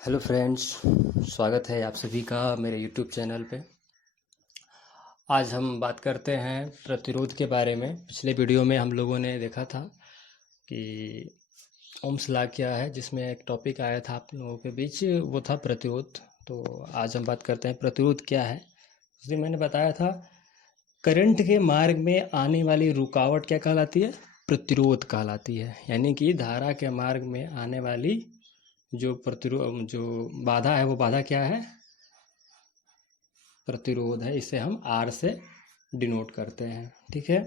Hello friends, स्वागत है आप सभी का मेरे यूट्यूब चैनल पे। आज हम बात करते हैं प्रतिरोध के बारे में। पिछले वीडियो में हम लोगों ने देखा था कि ओम्स लॉ क्या है, जिसमें एक टॉपिक आया था आप लोगों के बीच, वो था प्रतिरोध। तो आज हम बात करते हैं प्रतिरोध क्या है। उस दिन मैंने बताया था करंट के मार्ग में आने वाली रुकावट क्या कहलाती है? प्रतिरोध कहलाती है। यानी कि धारा के मार्ग में आने वाली जो प्रतिरोध, जो बाधा है, वो बाधा क्या है? प्रतिरोध है। इसे हम आर से डिनोट करते हैं। ठीक है,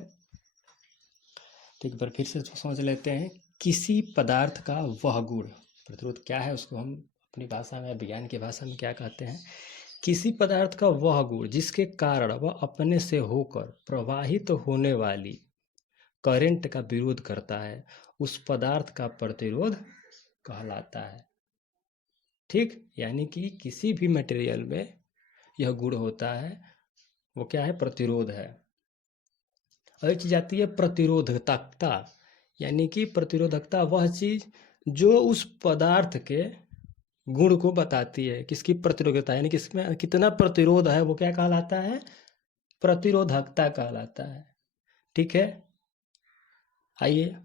तो एक बार फिर से समझ लेते हैं। किसी पदार्थ का वह गुण, प्रतिरोध क्या है उसको हम अपनी भाषा में, विज्ञान की भाषा में क्या कहते हैं? किसी पदार्थ का वह गुण जिसके कारण वह अपने से होकर प्रवाहित होने वाली करंट का विरोध करता है, उस पदार्थ का प्रतिरोध कहलाता है। ठीक, यानी कि किसी भी मटेरियल में यह गुण होता है, वो क्या है? प्रतिरोध है। और एक चीज आती है प्रतिरोधकता। यानी कि प्रतिरोधकता वह चीज जो उस पदार्थ के गुण को बताती है। किसकी प्रतिरोधकता, यानी कि इसमें कितना प्रतिरोध है, वो क्या कहलाता है? प्रतिरोधकता कहलाता है। ठीक है, आइए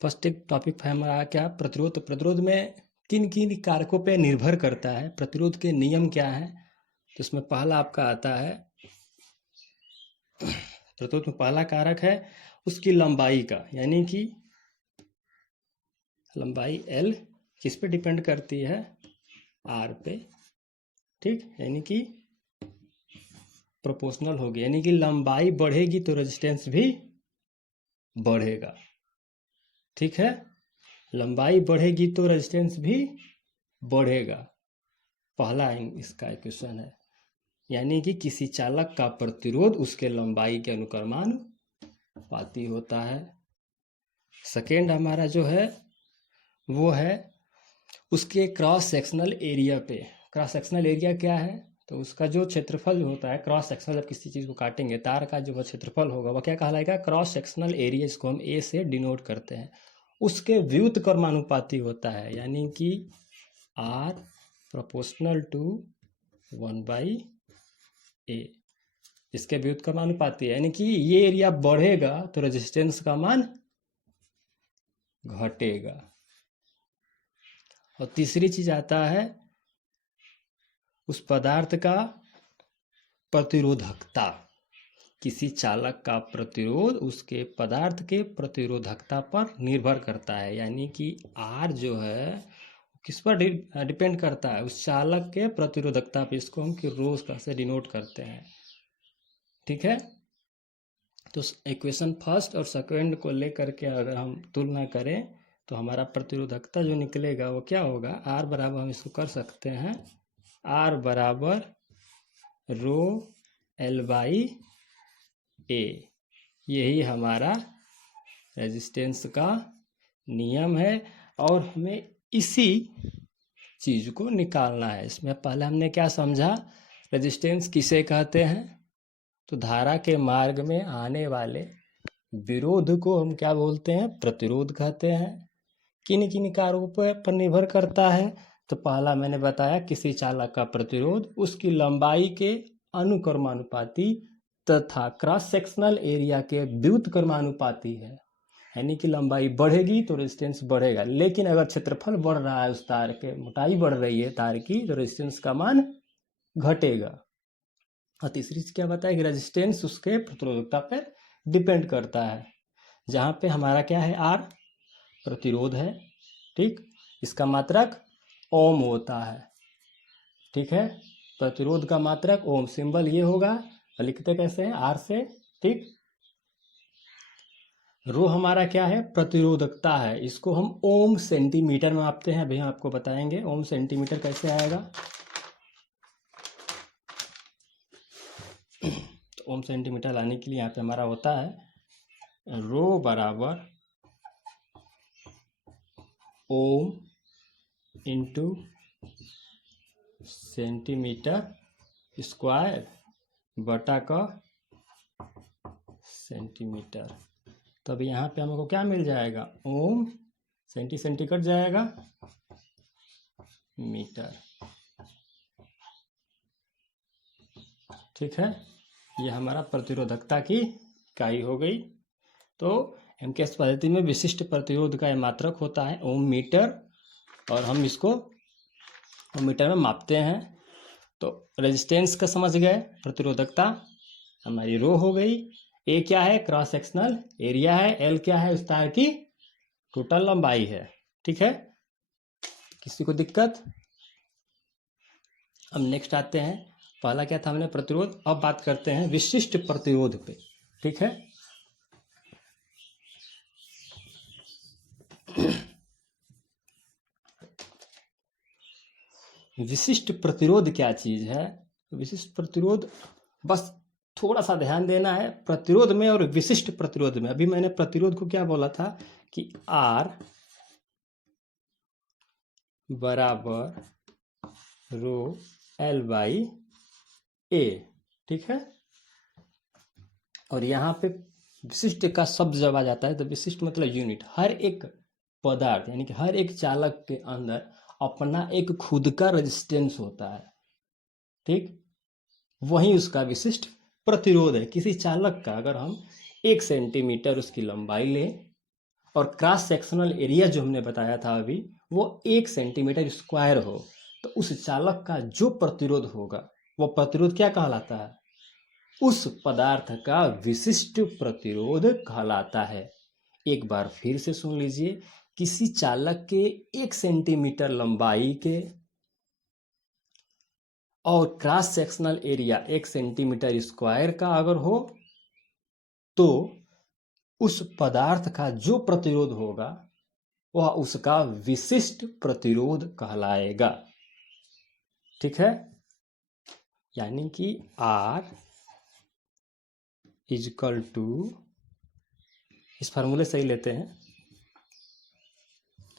फर्स्ट एक टॉपिक है हमारा क्या? प्रतिरोध। तो प्रतिरोध में किन किन कारकों पे निर्भर करता है? प्रतिरोध के नियम क्या है? तो इसमें पहला आपका आता है, प्रतिरोध में पहला कारक है उसकी लंबाई का। यानी कि लंबाई L किस पे डिपेंड करती है? R पे। ठीक, यानी कि प्रोपोर्शनल होगी। यानी कि लंबाई बढ़ेगी तो रेजिस्टेंस भी बढ़ेगा। ठीक है, लंबाई बढ़ेगी तो रेजिस्टेंस भी बढ़ेगा। पहला इसका इक्वेशन है। यानी कि किसी चालक का प्रतिरोध उसके लंबाई के अनुक्रमानुपाती होता है। सेकेंड हमारा जो है वो है उसके क्रॉस सेक्शनल एरिया पे। क्रॉस सेक्शनल एरिया क्या है? तो उसका जो क्षेत्रफल होता है, क्रॉस सेक्शनल, जब किसी चीज़ को काटेंगे, तार का जो क्षेत्रफल होगा वह क्या कहलाएगा? Cross sectional area. इसको हम ए से डिनोट करते हैं। उसके व्युत्क्रमानुपाती होता है। यानी कि आर प्रोपोर्शनल टू 1/a। इसके व्युत्क्रमानुपाती है। यानी कि ये एरिया बढ़ेगा तो रेजिस्टेंस का मान घटेगा। और तीसरी चीज आता है उस पदार्थ का प्रतिरोधकता। किसी चालक का प्रतिरोध उसके पदार्थ के प्रतिरोधकता पर निर्भर करता है। यानी कि R जो है किस पर डिपेंड करता है? उस चालक के प्रतिरोधकता पर। इसको हम रोज का से डिनोट करते हैं। ठीक है, तो इक्वेशन फर्स्ट और सेकंड को लेकर के अगर हम तुलना करें तो हमारा प्रतिरोधकता जो निकलेगा वो क्या होगा? R बराबर, हम इसको कर सकते हैं, R बराबर रो L/A। यही हमारा रेजिस्टेंस का नियम है और हमें इसी चीज को निकालना है। इसमें पहले हमने क्या समझा? रेजिस्टेंस किसे कहते हैं? तो धारा के मार्ग में आने वाले विरोध को हम क्या बोलते हैं? प्रतिरोध कहते हैं। किन किन कारकों पर निर्भर करता है? तो पहला मैंने बताया, किसी चालक का प्रतिरोध उसकी लंबाई के अनुक्रमानुपाती तथा क्रॉस सेक्शनल एरिया के व्युत्क्रमानुपाती है। यानी कि लंबाई बढ़ेगी तो रेजिस्टेंस बढ़ेगा, लेकिन अगर क्षेत्रफल बढ़ रहा है, उस तार के मोटाई बढ़ रही है तार की, तो रेजिस्टेंस का मान घटेगा। और तीसरी चीज क्या बताया कि रेजिस्टेंस उसके प्रतिरोधकता पर डिपेंड करता है। जहाँ पे हमारा क्या है? R प्रतिरोध है। ठीक, इसका मात्रक ओम होता है। ठीक है, प्रतिरोध का मात्रक ओम। सिंबल ये होगा, लिखते कैसे हैं? R से। ठीक, रो हमारा क्या है? प्रतिरोधकता है। इसको हम ओम सेंटीमीटर में मापते हैं। अभी हम आपको बताएंगे ओम सेंटीमीटर कैसे आएगा। तो ओम सेंटीमीटर लाने के लिए यहाँ पे हमारा होता है रो बराबर ओम इंटू सेंटीमीटर स्क्वायर बटा का सेंटीमीटर। तो अभी यहाँ पे हमको क्या मिल जाएगा? ओम, सेंटी सेंटी कट जाएगा, मीटर। ठीक है, ये हमारा प्रतिरोधकता की इकाई हो गई। तो एमकेएस पद्धति में विशिष्ट प्रतिरोध का मात्रक होता है ओम मीटर, और हम इसको ओम मीटर में मापते हैं। तो रेजिस्टेंस का समझ गए, प्रतिरोधकता हमारी रो हो गई। ए क्या है, क्रॉस सेक्शनल एरिया है। एल क्या है, उस तार की टोटल लंबाई है। ठीक है, किसी को दिक्कत? अब नेक्स्ट आते हैं, पहला क्या था हमने, प्रतिरोध। अब बात करते हैं विशिष्ट प्रतिरोध पे। ठीक है, विशिष्ट प्रतिरोध क्या चीज है? विशिष्ट प्रतिरोध, बस थोड़ा सा ध्यान देना है प्रतिरोध में और विशिष्ट प्रतिरोध में। अभी मैंने प्रतिरोध को क्या बोला था कि आर बराबर रो एल बाई ए। ठीक है, और यहाँ पे विशिष्ट का शब्द जब आ जाता है तो विशिष्ट मतलब यूनिट। हर एक पदार्थ यानी कि हर एक चालक के अंदर अपना एक खुद का रेजिस्टेंस होता है। ठीक, वही उसका विशिष्ट प्रतिरोध है। किसी चालक का अगर हम 1 सेंटीमीटर उसकी लंबाई लें और क्रॉस सेक्शनल एरिया जो हमने बताया था अभी वो 1 सेंटीमीटर स्क्वायर हो, तो उस चालक का जो प्रतिरोध होगा वो प्रतिरोध क्या कहलाता है? उस पदार्थ का विशिष्ट प्रतिरोध कहलाता है। एक बार फिर से सुन लीजिए, किसी चालक के 1 सेंटीमीटर लंबाई के और cross sectional area 1 centimetre square का अगर हो, तो उस पदार्थ का जो प्रतिरोध होगा वह उसका विशिष्ट प्रतिरोध कहलाएगा। ठीक है, यानी कि R इजकल टू, इस फार्मूले से ही लेते हैं,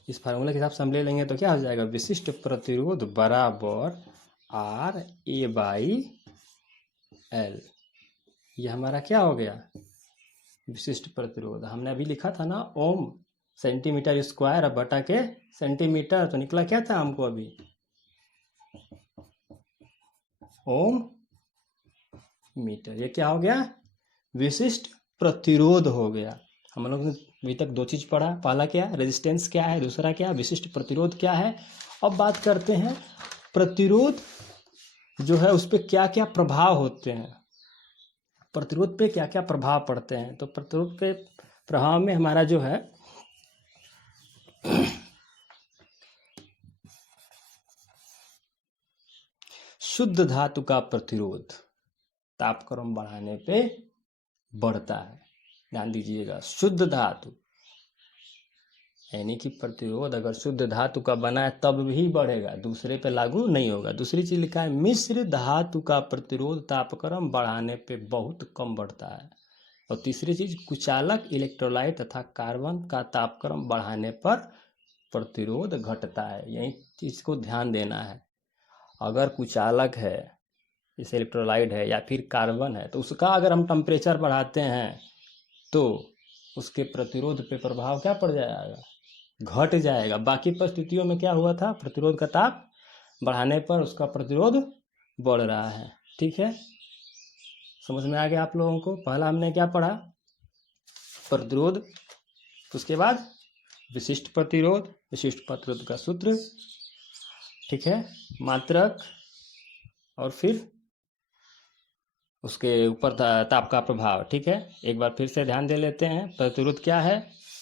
इस फार्मूले के हिसाब से हम ले लेंगे तो क्या हो जाएगा, विशिष्ट प्रतिरोध बराबर आर ए बाई एल। ये हमारा क्या हो गया, विशिष्ट प्रतिरोध। हमने अभी लिखा था ना ओम सेंटीमीटर स्क्वायर, अब बटा के सेंटीमीटर, तो निकला क्या था हमको अभी, ओम मीटर। ये क्या हो गया, विशिष्ट प्रतिरोध हो गया। हम लोग ने अभी तक दो चीज पढ़ा, पहला क्या, रेजिस्टेंस क्या है, दूसरा क्या, विशिष्ट प्रतिरोध क्या है। अब बात करते हैं प्रतिरोध जो है उस पर क्या क्या प्रभाव होते हैं, प्रतिरोध पे क्या क्या प्रभाव पड़ते हैं। तो प्रतिरोध पे प्रभाव में हमारा जो है शुद्ध धातु का प्रतिरोध तापक्रम बढ़ाने पे बढ़ता है। ध्यान दीजिएगा, शुद्ध धातु यानी कि प्रतिरोध अगर शुद्ध धातु का बना है तब भी बढ़ेगा, दूसरे पे लागू नहीं होगा। दूसरी चीज लिखा है, मिश्र धातु का प्रतिरोध तापक्रम बढ़ाने पे बहुत कम बढ़ता है। और तीसरी चीज, कुचालक इलेक्ट्रोलाइट तथा कार्बन का तापक्रम बढ़ाने पर प्रतिरोध घटता है। यही चीज को ध्यान देना है। अगर कुचालक है, जैसे इलेक्ट्रोलाइट है या फिर कार्बन है, तो उसका अगर हम टेम्परेचर बढ़ाते हैं तो उसके प्रतिरोध पे प्रभाव क्या पड़ जाएगा, घट जाएगा। बाकी परिस्थितियों में क्या हुआ था, प्रतिरोध का ताप बढ़ाने पर उसका प्रतिरोध बढ़ रहा है। ठीक है, समझ में आ गया आप लोगों को। पहला हमने क्या पढ़ा, प्रतिरोध, उसके बाद विशिष्ट प्रतिरोध, विशिष्ट प्रतिरोध का सूत्र, ठीक है, मात्रक, और फिर उसके ऊपर ताप का प्रभाव। ठीक है, एक बार फिर से ध्यान दे लेते हैं, प्रतिरोध क्या है,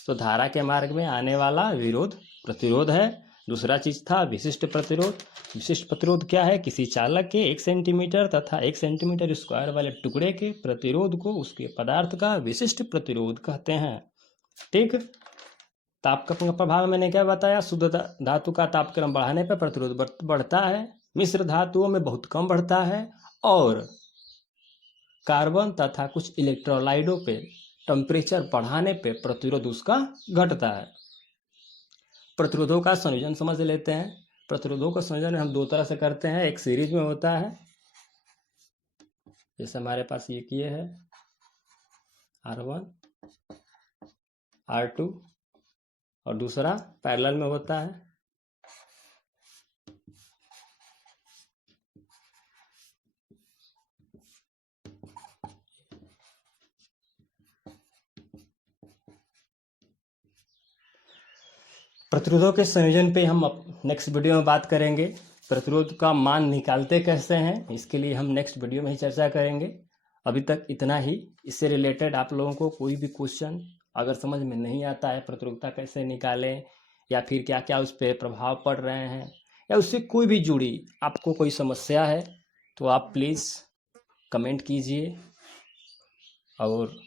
तो धारा के मार्ग में आने वाला विरोध प्रतिरोध है। दूसरा चीज था विशिष्ट प्रतिरोध। विशिष्ट प्रतिरोध क्या है, किसी चालक के 1 सेंटीमीटर तथा 1 सेंटीमीटर स्क्वायर वाले टुकड़े के प्रतिरोध को उसके पदार्थ का विशिष्ट प्रतिरोध कहते हैं। ठीक, ताप का प्रभाव मैंने क्या बताया, शुद्ध धातु का तापक्रम बढ़ाने पर प्रतिरोध बढ़ता है, मिश्र धातुओं में बहुत कम बढ़ता है, और कार्बन तथा कुछ इलेक्ट्रोलाइडों पे टेम्परेचर बढ़ाने पे प्रतिरोध उसका घटता है। प्रतिरोधों का संयोजन समझ लेते हैं। प्रतिरोधों का संयोजन हम दो तरह से करते हैं, एक सीरीज में होता है, जैसे हमारे पास ये है R1 R2, और दूसरा पैरेलल में होता है प्रतिरोधों के संयोजन पे हम नेक्स्ट वीडियो में बात करेंगे। प्रतिरोध का मान निकालते कैसे हैं, इसके लिए हम नेक्स्ट वीडियो में ही चर्चा करेंगे। अभी तक इतना ही। इससे रिलेटेड आप लोगों को कोई भी क्वेश्चन अगर समझ में नहीं आता है, प्रतिरोधता कैसे निकालें या फिर क्या क्या उस पर प्रभाव पड़ रहे हैं, या उससे कोई भी जुड़ी आपको कोई समस्या है, तो आप प्लीज़ कमेंट कीजिए और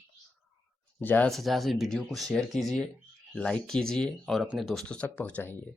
ज़्यादा से ज़्यादा वीडियो को शेयर कीजिए, लाइक कीजिए और अपने दोस्तों तक पहुंचाइए।